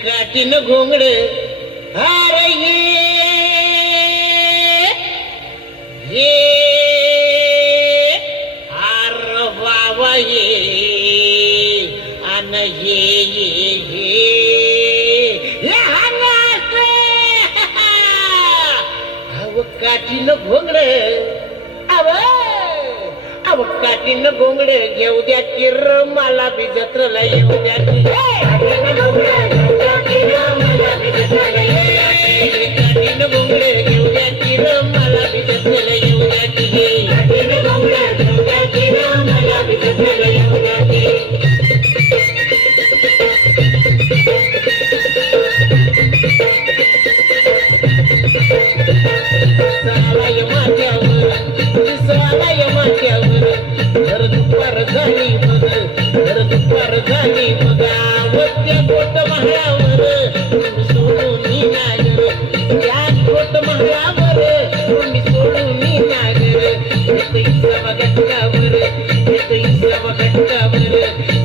काठीन घोंगड अरे ये आर बाबा ये अन ये लहान अव काठीन घोंगड अव काठीन घोंगड घेऊ द्या किर मला बी जत्रला येऊ द्या काठीन घोंगडे घेऊ द्या किर मला बी जत्रेला येऊ द्या काठीन घोंगडे घेऊ द्या किर मला बी जत्रेला येऊ द्या सालाय माझ्यावर सालाय माझ्यावर घर दुपार झाली बघ घर दुपार झाली बघा वत्या गोट महाळावर सोडून नागर त्या गोट महाळावर मी सोडून नागर इसा बघटावर इसा बघटावर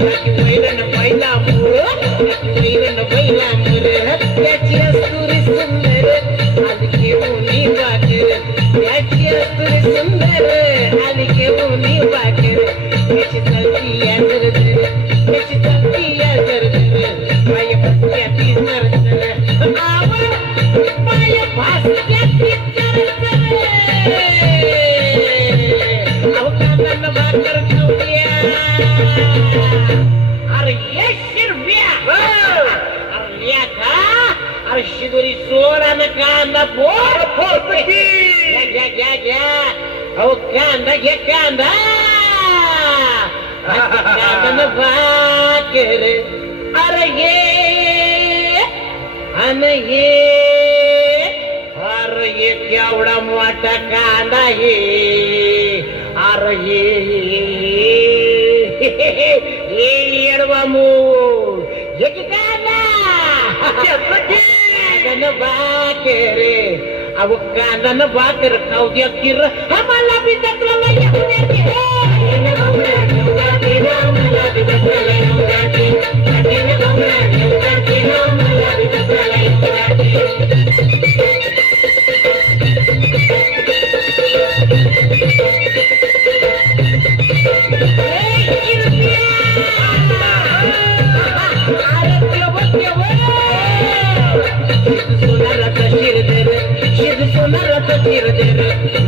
बाकी वैरण बैला मोर वैरण बैला मोर त्याची अस्तुरी सुंदर आली घेऊन वाकर त्याची अस्तुरी सुंदर आली घेऊन वाकर त्याची चलती या जर त्याची चलती या जर पाय फसक्याची सरसर आवर पाय फसक्याची सरसर अव कांदा भाकर खाऊया अरे ये शिरब्या अरे या खा अरे शिदोरी सोडा ना कांदा फोड फोड घ्या घ्या घ्या अहो कांदा घ्या कांदा कांदा भाकर अरे ये अरे ये केवढा मोठा कांदा हे अरे ये येडवा मूळ ये की कांदा कांदा भाकर अहो कांदा भाकर खाऊ द्या किर आम्हाला बी जत्रेला येऊ द्या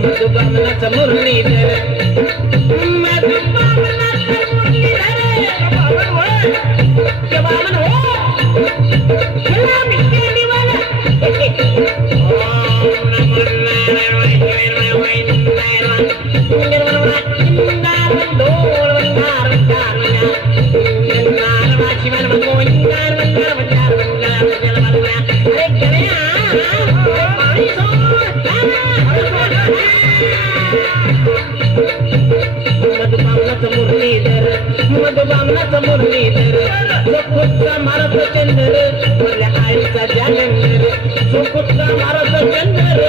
मधुबामनाचा मुरलीधर मधुबामनाचा मुरलीधर बामन हो मी केलीवाला मधुबामनाचा मुरलीधर सुखुचा मारत चंदर वरल्या आईचा जालंधर सुखुचा मारत चंदर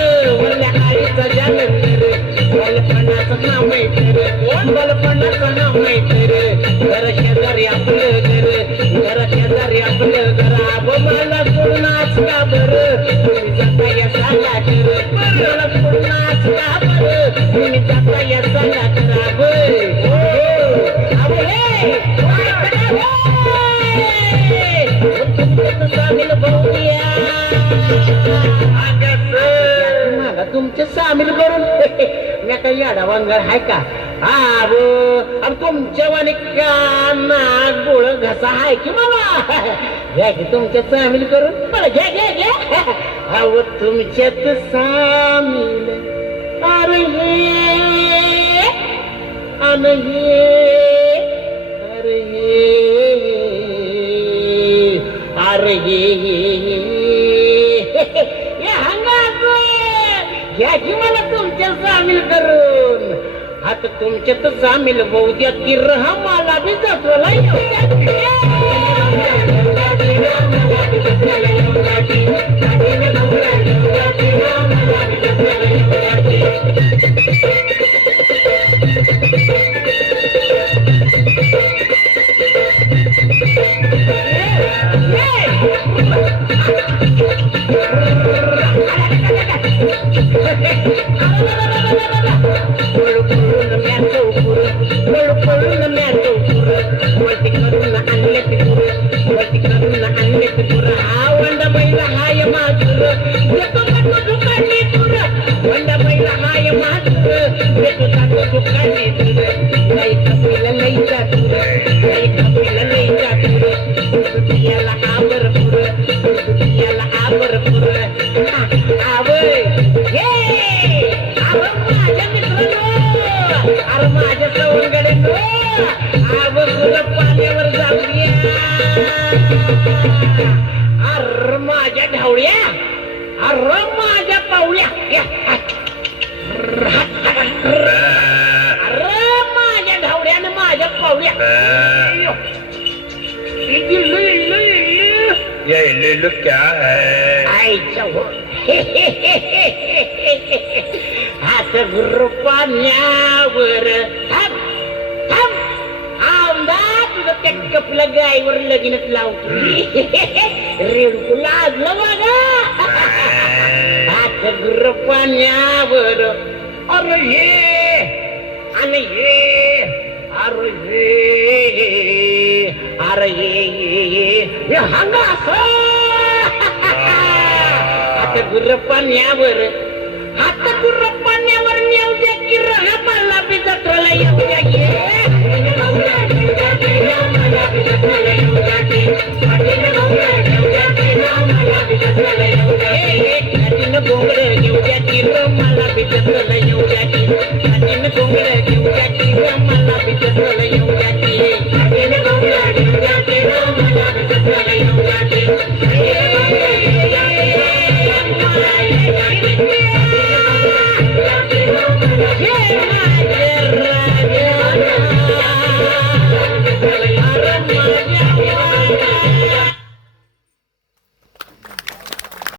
वरल्या आईचा जालंधर बलपणाचं नाव मैत्र बलपणाचं नाव मैत्र घर शेजारी आपलं घर शेजारी आपलं घर आब मला सोडूनच का बरं तुम्ही जाता या सांगा कर मला सोडूनच का बरं तुम्ही जाता या सांगा कर तुमचे सामील करून मी काही याडा वांगर आहे का अब तुमच्या वाणी काना गोळ घसा आहे की मला घ्या की तुमच्या सामील करून मला घ्या घ्या घ्या अव तुमच्यात सामील अरे अरे घ्या की मला तुमच्या सामील करून आता तुमच्यात सामील होऊ द्या की रहा मला बी जत्रेला येऊ द्या माजूर देतो का तू काढली दूर वंडा बैला हाय माजूर देतो का तू काढली दूर नाही कपिला नाही चातुर नाही कपिला नाही चातुर दुधियाला आबरपूर दुधियाला आबरपूर आवय हे आव माझ्या मित्रांनो अरे माझ्या सवंगड्यांनो आव तुला पाण्यावर जाऊया अरे माझ्या ढावळ्या अरे माझ्या पावल्या अरे माझ्या ढावळ्यानं माझ्या पावल्या ये इल्लू क्या है आईच्या हो हात गुरु पाण्यावर थांब थांब आमदार तुझं त्या कपला गायवर लगीनच लावतो रेडकू लाजलं बघा हात गुरु पाण्यावर अरे ये आणि ये अरे ये अरे ये हंगा हात गुरु पाण्यावर हात गुरु पाण्यावर नेऊ द्या की रहा मला बी जत्राला येऊ द्या बोंगड घेऊ द्या की मला बी जत्राला येऊ